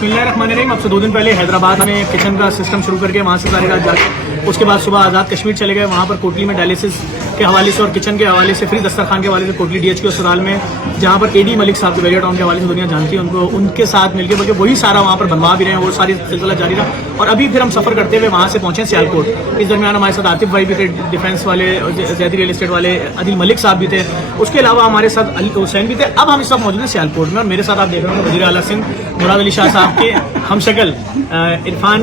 बिस्मिल्लाहिर्रहमानिर्रहीम। अब से 2 दिन पहले हैदराबाद में किचन का सिस्टम शुरू करके वहाँ से सारे रात जाके उसके बाद सुबह आज़ाद कश्मीर चले गए। वहाँ पर कोटली में डायलिसिस के हवाले से और किचन के हवाले से फ्री दस्तरखान के हवाले से कोटली DHQ अस्पताल में, जहाँ पर AD मलिक साहब के वेरिया टाउन के हवाले से दुनिया जानती है उनको, उनके साथ मिलकर बल्कि वही सारा वहाँ पर बनवा भी रहे हैं, वो सारी सिलसिला जारी रहा। और अभी फिर हम सफ़र करते हुए वहाँ से पहुँचे सियालकोट। इस दरमियान हमारे साथ आतिफ भाई भी थे, डिफेंस वाले, जैदी रियल एस्टेट वाले, अदिल मलिक साहब भी थे, उसके अलावा हमारे साथ अली हुसैन भी थे। अब हम इस वक्त मौजूद हैं सियालकोट में और मेरे साथ आप देख रहे हैं वज़ीर आला सिंध मुराद अली शाह साहब के हमशक्ल इरफान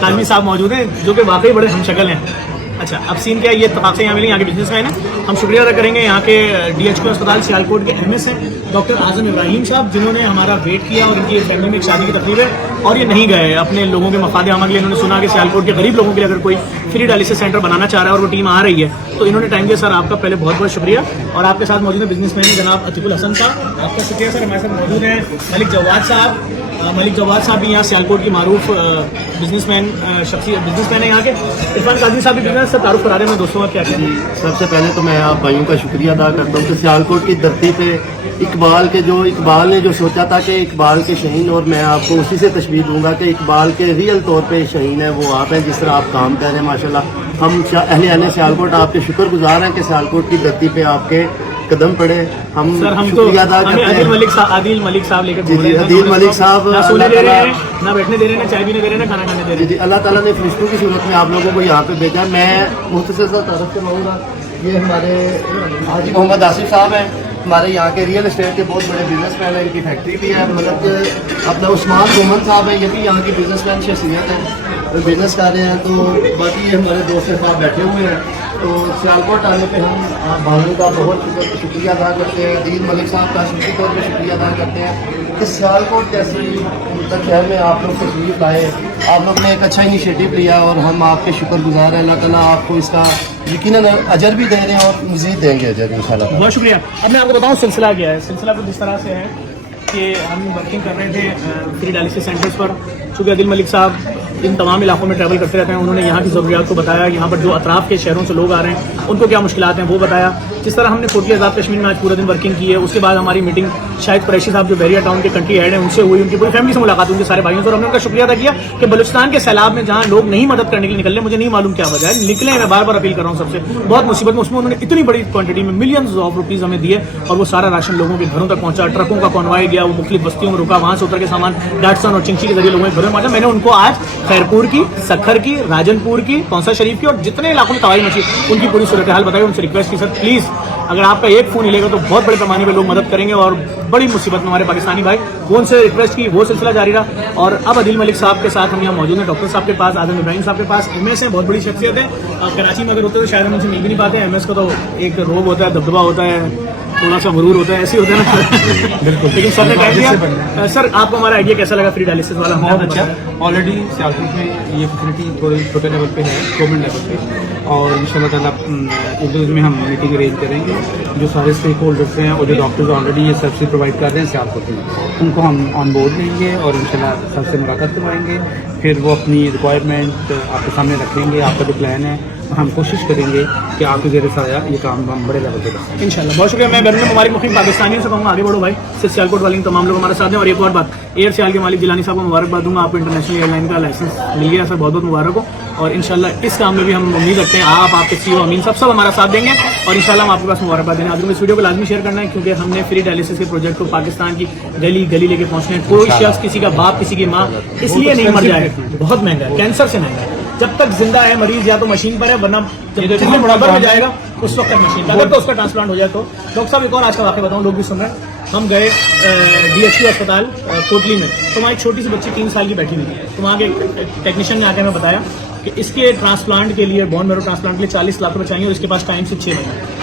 कालमी साहब मौजूद हैं, जो कि वाकई बड़े हमशक्ल हैं। अच्छा, अब सीन क्या है, ये इत्तफाक से यहाँ मिले, यहाँ के बिजनेसमैन हैं। हम शुक्रिया अदा करेंगे यहाँ के DHQ अस्पताल सियालकोट के MS हैं डॉक्टर आजम इब्राहिम साहब, जिन्होंने हमारा वेट किया और इनकी फैमिली में एक शादी की तकरीब है और ये नहीं गए अपने लोगों के मफाद आमा के लिए। इन्होंने सुना कि सियालकोट के गरीब लोगों के लिए अगर कोई फ्री डायलिसिस सेंटर बनाना चाह रहा है और वो टीम आ रही है तो इन्होंने टाइम दिया। सर आपका पहले बहुत बहुत शुक्रिया। और आपके साथ मौजूद है बिजनेसमैन जनाब अतीकुल हसन साहब, आपका शुक्रिया सर। हमारे साथ मौजूद हैं मलिक जवाद साहब भी यहाँ सियालकोट की मारूफ बिजनेसमैन बिजनेसमैन है यहाँ के। इरफान काजी साहब भी बिजनेस से तारुफ करा रहे हैं दोस्तों, क्या कहते हैं? सबसे पहले तो मैं आप भाइयों का शुक्रिया अदा करता हूँ कि सियालकोट की धरती पे इकबाल ने जो सोचा था कि इकबाल के शहीन, और मैं आपको उसी से तशबीह दूंगा कि इकबाल के रियल तौर पे शहीन है वो आप हैं। जिस तरह आप काम कर रहे हैं माशाल्लाह, हम अहले सियालकोट आपके शुक्रगुजार हैं कि सियालकोट की धरती पे आपके कदम पड़े। हम शुक्रिया अदा करते हैं। आदिल मलिक साहब लेकर आदिल मलिक साहब ना सोने दे रहे हैं, ना बैठने दे रहे हैं, ना चाय पीने दे रहे हैं, ना खाना खाने दे रहे हैं। जी, अल्लाह ताला ने फरिश्तों की सूरत में आप लोगों को यहाँ पे भेजा। मैं मुख्तसर सा तारुफ करवाऊंगा। ये हमारे हाजी मोहम्मद आसिफ साहब हैं, हमारे यहाँ के रियल एस्टेट के बहुत बड़े बिजनेसमैन हैं, इनकी फैक्ट्री भी है। मतलब अपना उस्मान मोहम्मद साहब हैं, ये भी यहाँ की बिजनेसमैन शख्सियत हैं, बिजनेस कर रहे हैं। तो बाकी ये हमारे दोस्त साहब बैठे हुए हैं। तो सियालकोट आने पे हम भाइयों का बहुत शुक्रिया अदा करते हैं। अदील मलिक साहब का शुक्रिया तौर पर शुक्रिया अदा करते हैं कि सियालकोट जैसी शहर में आप लोग तशरीफ लाए, आप लोग ने एक अच्छा इनिशिएटिव लिया और हम आपके शुक्रगुजार हैं। अल्लाह ताला आपको इसका यकीनन अजर भी दे रहे हैं और मज़ीद देंगे अजर इंशाल्लाह। बहुत शुक्रिया। अब मैं आपको बताऊँ सिलसिला क्या है। सिलसिला कुछ इस तरह से है कि हम वर्किंग कर रहे थे फ्री डायलिसिस सेंटर्स पर। चूँकि अदिल मलिक साहब इन तमाम इलाकों में ट्रैवल करते रहते हैं, उन्होंने यहाँ की ज़रूरियात को बताया, यहाँ पर जो अतराफ़ के शहरों से लोग आ रहे हैं उनको क्या मुश्किलात हैं वो बताया। जिस तरह हमने कोटली आज़ाद कश्मीर में आज पूरा दिन वर्किंग की है, उसके बाद हमारी मीटिंग शाहिद कुरैशी साहब जो बैरिया टाउन के कंट्री हेड हैं उनसे हुई, उनकी पूरी फैमिली से मुलाकात हुई, उनके सारे भाइयों से। और हमने उनका शुक्रिया अदा किया कि बलूचिस्तान के सैलाब में जहाँ लोग नहीं मदद करने के लिए निकल रहे, मुझे नहीं मालूम क्या वजह है, निकले। मैं बार बार अपील कर रहा हूँ सबसे, बहुत मुसीबत में, उसमें उन्होंने इतनी बड़ी क्वांटिटी में मिलियंस ऑफ रुपीज़ हमें दिए और वो सारा राशन लोगों के घरों तक पहुँचा। ट्रकों का कॉन्वाय गया, वो मुख्तलिफ बस्तियों में रुका, वहाँ से उतर के सामान डाटसन और चिंची के जरिए लोगों के घरों में पहुँचा। मैंने उनको आज खैरपुर की, सखर की, राजनपुर की, कौंसा शरीफ की और जितने इलाकों में तबाही मची उनकी पूरी सूरत हाल बताई। उनसे रिक्वेस्ट की सर प्लीज़ अगर आपका एक फ़ोन हिलेगा तो बहुत बड़े पैमाने पे लोग मदद करेंगे और बड़ी मुसीबत में हमारे पाकिस्तानी भाई। वो उनसे रिक्वेस्ट की, वो सिलसिला जारी रहा। और अब अदिल मलिक साहब के साथ हम यहाँ मौजूद हैं, डॉक्टर साहब के पास, आजम इब्राहिम साहब के पास। MS हैं, बहुत बड़ी शख्सियत है। कराची में अगर होते तो शायद हम उनसे मिल भी नहीं पाते। MS का तो एक रोब होता है, दबदबा होता है, थोड़ा सा गुरूर होता है, ऐसे होता है ना। बिल्कुल। लेकिन सर ने कह दिया। सर आपको हमारा आइडिया कैसा लगा फ्री डायलिसिस वाला? बहुत अच्छा। ऑलरेडी सियालकोट में ये फैसिलिटी थोड़े छोटे लेवल पे है, गवर्नमेंट लेवल पे, और इंशाल्लाह ताला एक दो दिन में हम मीटिंग अरेंज करेंगे। जो सारे स्टेक होल्डर्स हैं और जो डॉक्टर्स ऑलरेडी ये सर्विस प्रोवाइड कर रहे हैं सियालकोट में, उनको हम ऑन बोर्ड लेंगे और इंशाल्लाह सबसे मुलाकात करवाएंगे। फिर वो अपनी रिक्वायरमेंट आपके सामने रखेंगे, आपका जो प्लान है हम कोशिश करेंगे कि आपके ज़रिए साया ये काम हम बड़े लेवल पे करें इंशाल्लाह। बहुत शुक्रिया। मैं गर्मी मुबारक मुखिम पाकिस्तानियों से कहूँगा आगे बढ़ो भाई, सिर्फ सियालकोट वाले तमाम लोग हमारे साथ हैं। और एक और बात, एयर सियाल के मालिक जिलानी साहब को मुबारकबाद दूंगा, आपको इंटरनेशनल एयरलाइन का लाइसेंस मिल गया सर, बहुत बहुत मुबारक हो। और इंशाल्लाह इस काम में भी हम उम्मीद रखते हैं आपके CEO अमीन सब हमारा साथ देंगे और इंशाल्लाह हम आपके पास मुबारकबाद देंगे। आज इस वीडियो को लाजमी शेयर करना है क्योंकि हमने फ्री डायलिसिस के प्रोजेक्ट को पाकिस्तान की गली गली लेके पहुंचने हैं। कोई शख्स, किसी का बाप, किसी की माँ इसलिए नहीं मर जाए, बहुत महंगा है, कैंसर से महंगा है। जब तक जिंदा है मरीज या तो मशीन पर है, वरना जब बराबर में जाएगा उस वक्त तक मशीन पर, अगर तो उसका ट्रांसप्लांट हो जाए तो। डॉक्टर साहब एक और आज का वाक़या बताऊँ, लोग भी सुन रहे हैं। हम गए DHQ अस्पताल कोटली में, तो वहाँ एक छोटी सी बच्ची 3 साल की बैठी हुई थी। तो वहाँ के टेक्नीशियन ने आकर हमें बताया कि इसके ट्रांसप्लांट के लिए, बोन मैरो ट्रांसप्लांट के लिए 40 लाख रुपये चाहिए और इसके पास टाइम से 6 महीने।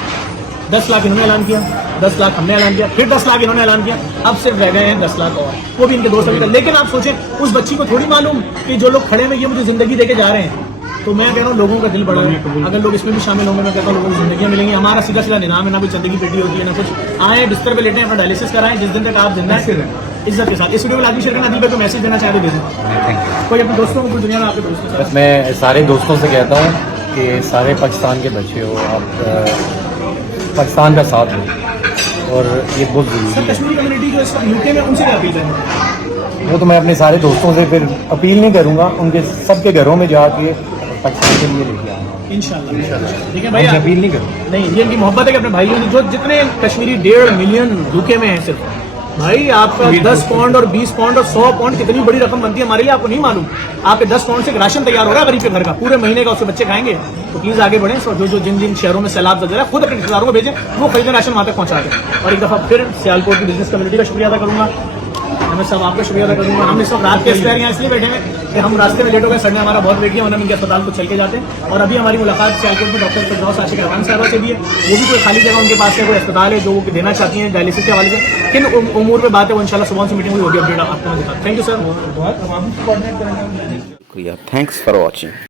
10 लाख इन्होंने ऐलान किया, 10 लाख हमने ऐलान किया, फिर 10 लाख इन्होंने ऐलान किया, अब सिर्फ रह गए हैं 10 लाख और, वो भी इनके दोस्त अभी तक। लेकिन आप सोचें, उस बच्ची को थोड़ी मालूम कि जो लोग खड़े हुए ये मुझे जिंदगी देके जा रहे हैं। तो मैं कह रहा हूँ लोगों का दिल बड़ा है, अगर लोग इसमें भी शामिल होंगे, मैं कहता हूँ लोगों को जिंदगियाँ मिलेंगी। हमारा सीधा सीधा निज़ाम है, ना कोई चंदगी पेटी होती है ना कुछ। आए बिस्तर पे लेटे अपना डायलिसिस कराएं, जिस दिन तक आप जिंदा हैं इज्जत के साथ। इस वीडियो को लाजमी शेयर करना, दिल पे को मैसेज देना चाहे तो दे दें। कोई अपने दोस्तों को, पूरी दुनिया में आपके दोस्तों से? मैं सारे दोस्तों से कहता हूँ कि सारे पाकिस्तान के बच्चे हो, आप पाकिस्तान का साथ हो और ये बहुत ज़रूरी है। कश्मीरी कम्युनिटी जो इस UK में, उनसे क्या अपील है? वो तो मैं अपने सारे दोस्तों से फिर अपील नहीं करूँगा, उनके सबके घरों में जाके पाकिस्तान के लिए लेके आऊँगा। इंशाल्लाह। ठीक है भाई, मैं अपील नहीं करूँगा। नहीं, ये इनकी मोहब्बत है कि अपने भाइयों ने जो जितने कश्मीरी 1.5 मिलियन यूके में हैं सिर्फ, भाई आपका 10 पाउंड और 20 पाउंड और 100 पाउंड कितनी बड़ी रकम बनती है हमारे लिए, आपको नहीं मालूम। आपके 10 पाउंड से एक राशन तैयार हो रहा है गरीब के घर का, पूरे महीने का उसके बच्चे खाएंगे। तो प्लीज आगे बढ़ें, और जो जिन जिन शहरों में सैलाब जल रहा है खुद अपने रिश्तेदारों को भेजें, वो खरीदे राशन वहाँ तक पहुँचा दें। और एक दफ़ा फिर सियालकोट की बिजनेस कम्युनिटी का शुक्रिया अदा करूँगा, हमें सब आपका शुक्रिया अदा करूँगा। हम इस वक्त रात के यहाँ इसलिए बैठे हैं कि हम रास्ते में लेट हो गए, सर ने हमारा बहुत वेट किया, वरना इनके अस्पताल को चल के जाते हैं। और अभी हमारी मुलाकात सियालकोट में डॉक्टर फिरदौस आशिक रहमान साहबा से भी है, वो भी कोई खाली जगह उनके पास है, कोई अस्पताल है जो वो देना चाहती हैं डायलिसिस के हवाले से। किन उमूर पे बात है वो इंशाल्लाह सुबह से मीटिंग हुई होगी, अपडेट आपको मैं दिखा। Thank you sir. Thanks for watching.